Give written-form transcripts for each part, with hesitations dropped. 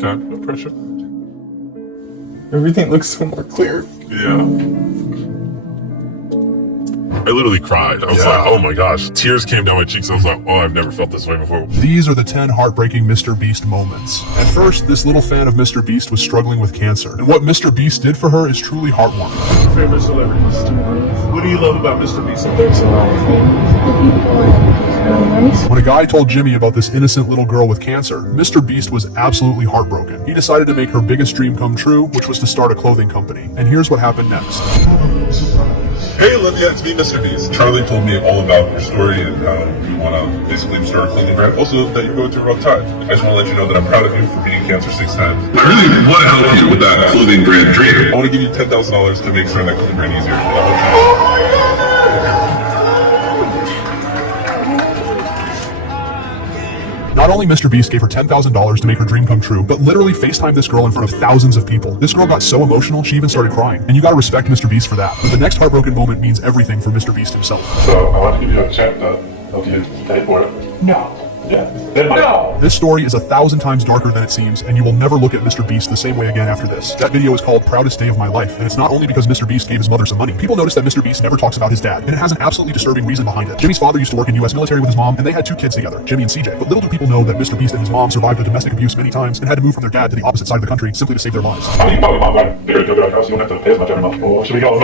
time, no pressure. Everything looks so more clear. Yeah. I literally cried. I was like, oh my gosh. Tears came down my cheeks. I was like, oh, I've never felt this way before. These are the 10 heartbreaking Mr. Beast moments. At first, this little fan of Mr. Beast was struggling with cancer, and what Mr. Beast did for her is truly heartwarming. Favorite celebrities? What do you love about Mr. Beast? There's a lot of things. The people are really nice. When a guy told Jimmy about this innocent little girl with cancer, Mr. Beast was absolutely heartbroken. He decided to make her biggest dream come true, which was to start a clothing company. And here's what happened next. Hey Olivia, it's me, Mr. Beast. Charlie told me all about your story and how you want to basically start a clothing brand. Also, that you're going through a rough time. I just want to let you know that I'm proud of you for beating cancer 6 times. I really want to help you with that clothing brand dream. I want to give you $10,000 to make starting that clothing brand easier. Not only Mr. Beast gave her $10,000 to make her dream come true, but literally FaceTimed this girl in front of thousands of people. This girl got so emotional, she even started crying. And you gotta respect Mr. Beast for that. But the next heartbroken moment means everything for Mr. Beast himself. So, I want to give you a check to help you pay for it. No. Yeah. No! This story is 1,000 times darker than it seems, and you will never look at Mr. Beast the same way again after this. That video is called Proudest Day of My Life, and it's not only because Mr. Beast gave his mother some money. People notice that Mr. Beast never talks about his dad, and it has an absolutely disturbing reason behind it. Jimmy's father used to work in US military with his mom, and they had 2 kids together, Jimmy and CJ. But little do people know that Mr. Beast and his mom survived the domestic abuse many times and had to move from their dad to the opposite side of the country simply to save their lives. I mean, you probably mom got bigger to go to our house. You don't have to pay as much every month. Or should we go?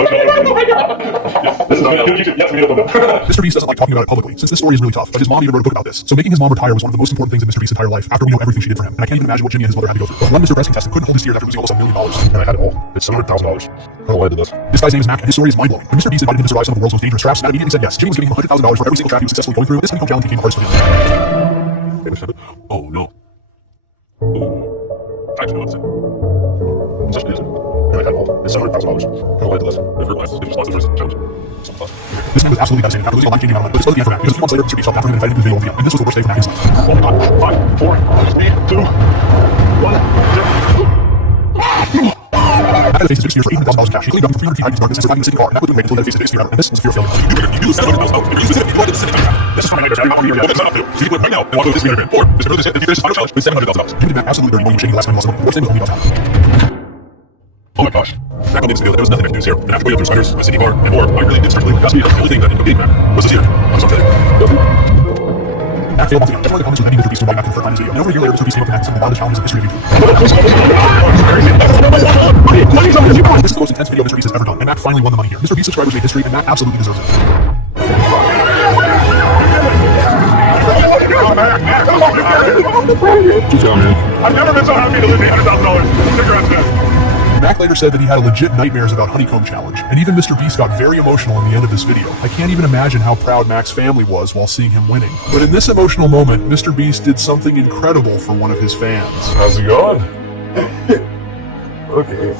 This is on YouTube. Yes, we don't know. Mr. Beast doesn't like talking about it publicly, since this story is really tough, but his mom even wrote a book about this. So making his mom retire was one of the most important things in Mr. Beast's entire life after we know everything she did for him. And I can't even imagine what Jimmy and his mother had to go through. But one Mr. Breast contestant couldn't hold his tears after losing almost $1 million. And I had it all. It's $700,000. I don't know why I did this. This guy's name is Mac, and his story is mind-blowing. When Mr. Beast invited him to survive some of the world's most dangerous traps, Matt immediately said yes. Jimmy was giving him $100,000 for every single trap he was successfully going through. This honeycomb challenge became the hardest for him. Oh no. Ooh. Time to do it. Such a and I had it all. It's $700,000. I don't know why I did this. It hurt less. It was lost the first challenge. This man was absolutely devastated after losing a life-changing amount of money, but this wasn't the end for Mac, because a few months later, Mr. Beast felt after him and invited him to the video with him, and this was the worst day for Mac in his life. Oh my god. 5, 4, 3, 2, 1, 0. Mac had to face his biggest fear for $800,000 cash. He cleaned up from 300 feet high into darkness and survived in the city car, and Mac wouldn't wait until he had to face his biggest fear ever, and this was the fear of failure. You lose $700,000. You lose it. You want to sit down. This is for my nightmares. I don't want to hear your so you quit right now and walk over this $300,000. Or just further this hit if you finish this final challenge with $700,000. Jimmy did Mac absolutely dirty, knowing he was shaking the last money lost. The worst thing was only about to happen. Oh my gosh. Back on the video, there was nothing I could do here. And after going up through spiders, my city car, and more, I really did start to believe the only thing that ended up being Mac was this year. I'm so kidding. Mac failed once again. Definitely the comments were many Mr. Beast to invite Mac for the third time in this video. And over a year later, Mr. Beast came up to Mac some of the wildest challenges in the history of YouTube. This is the most intense video Mr. Beast has ever done, and Mac finally won the money here. Mr. Beast subscribers made history, and Mac absolutely deserves it. Good job, man. I've never been so happy to lose $800,000. Cigarettes, man. Mac later said that he had legit nightmares about Honeycomb Challenge, and even Mr. Beast got very emotional in the end of this video. I can't even imagine how proud Mac's family was while seeing him winning. But in this emotional moment, Mr. Beast did something incredible for one of his fans. How's it going? Okay.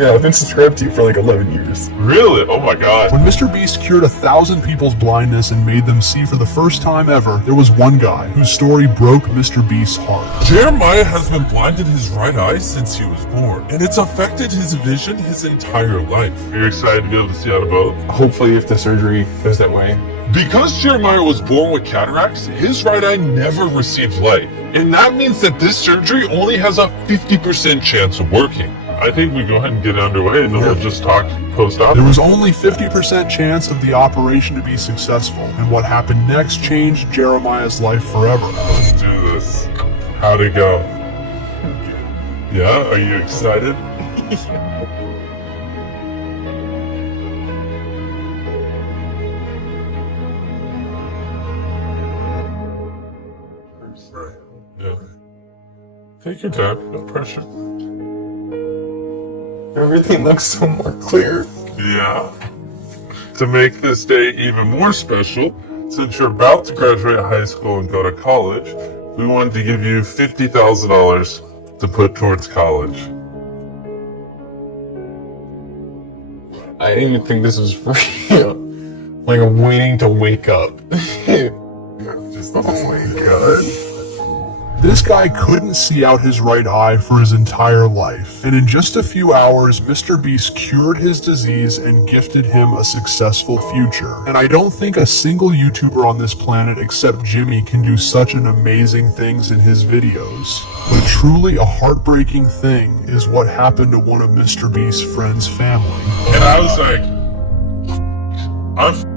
Yeah, I've been subscribed to you for like 11 years. Really? Oh my god. When Mr. Beast cured 1,000 people's blindness and made them see for the first time ever, there was one guy whose story broke Mr. Beast's heart. Jeremiah has been blind in his right eye since he was born, and it's affected his vision his entire life. You're excited to be able to see out a boat? Hopefully if the surgery goes that way. Because Jeremiah was born with cataracts, his right eye never received light. And that means that this surgery only has a 50% chance of working. I think we go ahead and get underway and then we'll just talk post-op. There was only 50% chance of the operation to be successful, and what happened next changed Jeremiah's life forever. Let's do this. How'd it go? Yeah? Are you excited? Right. Yeah. Take your time. No pressure. Everything looks so more clear. Yeah. To make this day even more special, since you're about to graduate high school and go to college, we wanted to give you $50,000 to put towards college. I didn't even think this was real. Like I'm waiting to wake up. Just oh my god. This guy couldn't see out his right eye for his entire life, and in just a few hours, Mr. Beast cured his disease and gifted him a successful future. And I don't think a single YouTuber on this planet except Jimmy can do such an amazing things in his videos. But truly a heartbreaking thing is what happened to one of Mr. Beast's friends' family. And I was like, I'm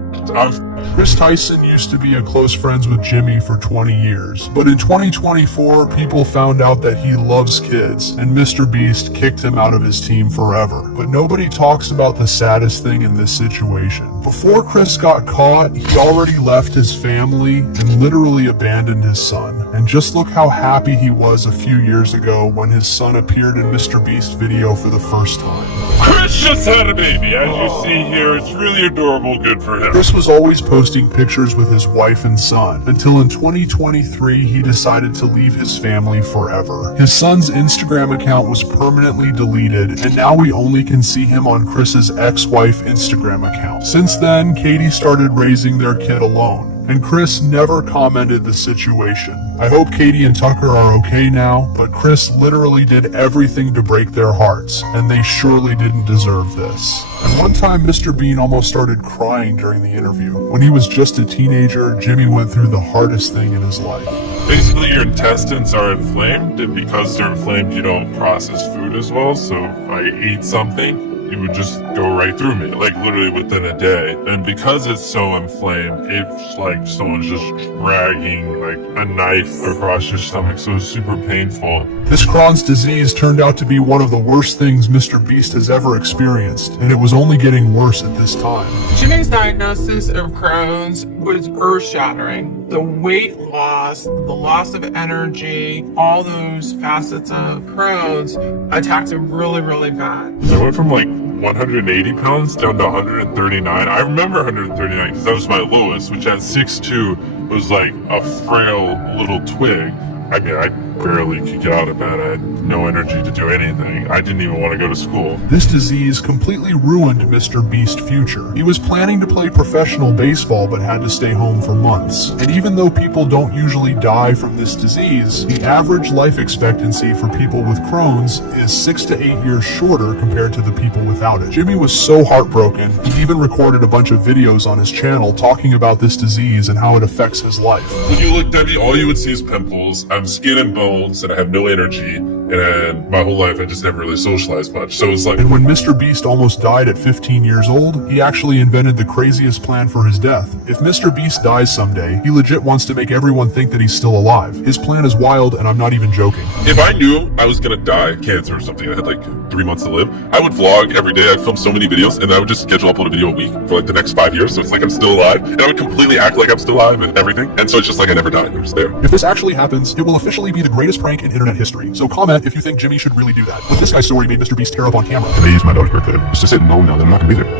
Chris Tyson used to be a close friends with Jimmy for 20 years, but in 2024, people found out that he loves kids, and Mr. Beast kicked him out of his team forever. But nobody talks about the saddest thing in this situation. Before Chris got caught, he already left his family and literally abandoned his son. And just look how happy he was a few years ago when his son appeared in Mr. Beast's video for the first time. Chris just had a baby, as you see here. It's really adorable, good for him. Chris was always posting pictures with his wife and son, until in 2023 he decided to leave his family forever. His son's Instagram account was permanently deleted, and now we only can see him on Chris's ex-wife Instagram account. Since then, Katie started raising their kid alone, and Chris never commented the situation. I hope Katie and Tucker are okay now, but Chris literally did everything to break their hearts, and they surely didn't deserve this. And one time Mr. Bean almost started crying during the interview. When he was just a teenager, Jimmy went through the hardest thing in his life. Basically, your intestines are inflamed, and because they're inflamed, you don't process food as well. So if I ate something, it would just go right through me, like literally within a day. And because it's so inflamed, it's like someone's just dragging like a knife across your stomach, so it's super painful. This Crohn's disease turned out to be one of the worst things Mr. Beast has ever experienced, and it was only getting worse at this time. Jimmy's diagnosis of Crohn's was earth-shattering. The weight loss, the loss of energy, all those facets of Crohn's attacked him really, really bad. I went from like 180 pounds down to 139. I remember 139 because that was my lowest, which at 6'2" was like a frail little twig. I mean, I barely could get out of bed. I had no energy to do anything. I didn't even want to go to school. This disease completely ruined Mr. Beast's future. He was planning to play professional baseball but had to stay home for months. And even though people don't usually die from this disease, the average life expectancy for people with Crohn's is 6 to 8 years shorter compared to the people without it. Jimmy was so heartbroken, he even recorded a bunch of videos on his channel talking about this disease and how it affects his life. When you looked at me, all you would see is pimples. I'm skin and bones, and I have no energy. And my whole life, I just never really socialized much. So it's like. And when Mr. Beast almost died at 15 years old, he actually invented the craziest plan for his death. If Mr. Beast dies someday, he legit wants to make everyone think that he's still alive. His plan is wild, and I'm not even joking. If I knew I was gonna die of cancer or something, I had like 3 months to live, I would vlog every day. I'd film so many videos, and I would just schedule upload a video a week for like the next 5 years. So it's like I'm still alive, and I would completely act like I'm still alive and everything. And so it's just like I never died. I'm just there. If this actually happens, it will officially be the greatest prank in internet history. So comment if you think Jimmy should really do that. But this guy's story made Mr. Beast tear up on camera. Today is my daughter's birthday. Just to sit and know now that I'm not gonna be there.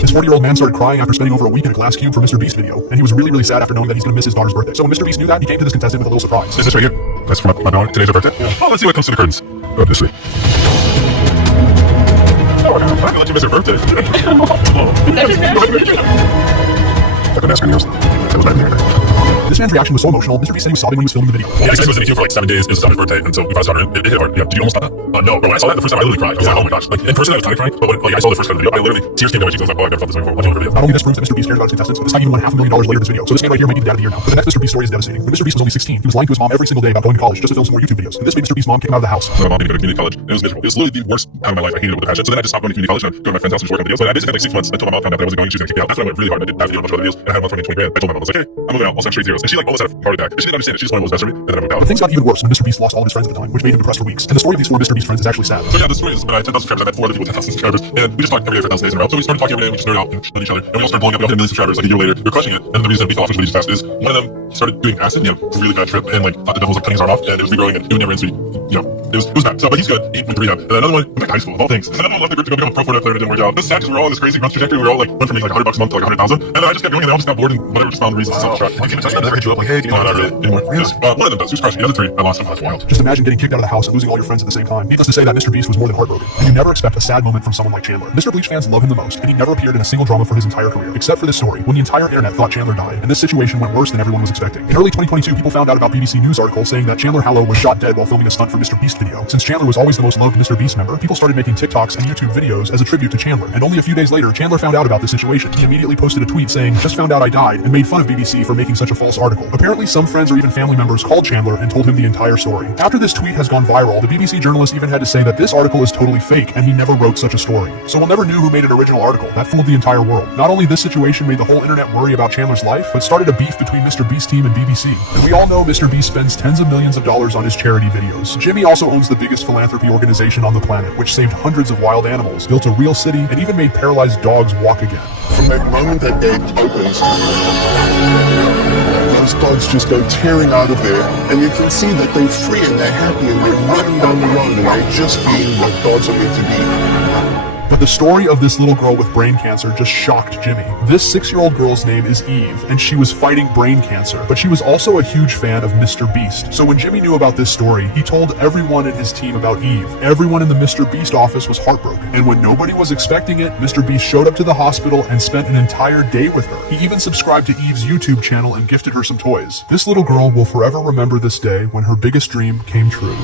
This 40-year-old man started crying after spending over a week in a glass cube for Mr. Beast video, and he was really, really sad after knowing that he's gonna miss his daughter's birthday. So when Mr. Beast knew that, he came to this contestant with a little surprise. Is this right here? That's for my daughter. Today's her birthday? Yeah. Oh, let's see what comes to the curtains. Obviously. Oh, I'm not gonna let you miss her birthday. I could ask her nails. That was my birthday. This man's reaction was so emotional, Mr. Beast said he was sobbing when he was filming the video. Yeah, he said he was in the queue for like 7 days. It was his daughter's birthday, and so we brought his daughter in. It hit hard. Yeah, did you almost stop that? No, bro. When I saw that the first time, I literally cried. I was like, oh my gosh. Like in person, I was crying, but when like I saw the first cut of the video, I literally tears came down my cheeks. I was like, oh, I've never felt this way before. Watching over videos. Not only this proves that Mr. Beast cares about his contestants, but this guy even won $500,000 later in this video. So this man right here might be the dad of the year now. But the next Mr. Beast story is devastating. When Mr. Beast was only 16, he was lying to his mom every single day about going to college just to film some more YouTube videos. And this made Mr. Beast's mom kick him out of the house. So my mom didn't go to community college. And it was miserable. It was literally the worst time of my life. I hated it with a passion. So then I just stopped going to community college and I'd go to my friend's house and just work on videos. And I basically had like 6 months until my mom found out that I wasn't going and she was gonna kick me out. That's when I went really hard. I did have to do a bunch of other videos and I had a month for 20 grand. I told my mom, I was like, hey, I'm moving out. I'll send straight zeros. And she like almost had a heart attack. And she didn't understand it. She just wanted what was best for me. And then I moved out. But things got even worse when Mr. Beast lost all of his friends at the time, which made him depressed for weeks. And the story of these 4 Mr. Beast friends is actually sad. So yeah, the story is when I had 10,000 subscribers, I met 4 other people with 10,000 subscribers, and we just talked every day for 1,000 days in a row. So we started talking every day, we just nerded out and with each other, and we all started blowing up. We all hit 1 million subscribers like a year later. We were crushing it, and the reason we fell off really fast is one of them started doing acid, he had a really bad trip, and like thought the devil was like cutting his arm off, and it was regrowing, and it would never end. So you know, it was bad. So but he's good. He went to rehab. And then another one went back to high school of all things. And another one left the group to go become a pro for it, but it didn't work out. This is sad because we were all on this crazy growth trajectory. We were all like went from making like $100 a month to like 100,000, and then I just kept going, and they all just got bored and whatever, just found reasons to self-destruct. Like, never hit you up like, hey, do you No, want not really anymore. One of them does. He was crushing. The other 3, I lost him. That's wild. Just imagine getting kicked out of the house and losing all your friends at the same time. Needless to say that Mr. Beast was more than heartbroken. And you never expect a sad moment from someone like Chandler. Mr. Bleach fans love him the most, and he never appeared in a single drama for his entire career, except for this story, when the entire internet thought Chandler died, and this situation went worse than everyone was expecting. expecting. In early 2022, people found out about BBC News article saying that Chandler Hallow was shot dead while filming a stunt for Mr. Beast video. Since Chandler was always the most loved Mr. Beast member, people started making TikToks and YouTube videos as a tribute to Chandler. And only a few days later, Chandler found out about the situation. He immediately posted a tweet saying, "Just found out I died," and made fun of BBC for making such a false article. Apparently, some friends or even family members called Chandler and told him the entire story. After this tweet has gone viral, the BBC journalist even had to say that this article is totally fake and he never wrote such a story. So we'll never knew who made an original article. That fooled the entire world. Not only this situation made the whole internet worry about Chandler's life, but started a beef between Mr. Beast team and BBC. And we all know Mr. Beast spends tens of millions of dollars on his charity videos. Jimmy also owns the biggest philanthropy organization on the planet, which saved hundreds of wild animals, built a real city, and even made paralyzed dogs walk again. From the moment that gate opens, those dogs just go tearing out of there, and you can see that they're free and they're happy and they're running down the road and they're just being what dogs are meant to be. But the story of this little girl with brain cancer just shocked Jimmy. This 6-year-old girl's name is Eve, and she was fighting brain cancer, but she was also a huge fan of Mr. Beast. So when Jimmy knew about this story, he told everyone in his team about Eve. Everyone in the Mr. Beast office was heartbroken, and when nobody was expecting it, Mr. Beast showed up to the hospital and spent an entire day with her. He even subscribed to Eve's YouTube channel and gifted her some toys. This little girl will forever remember this day when her biggest dream came true.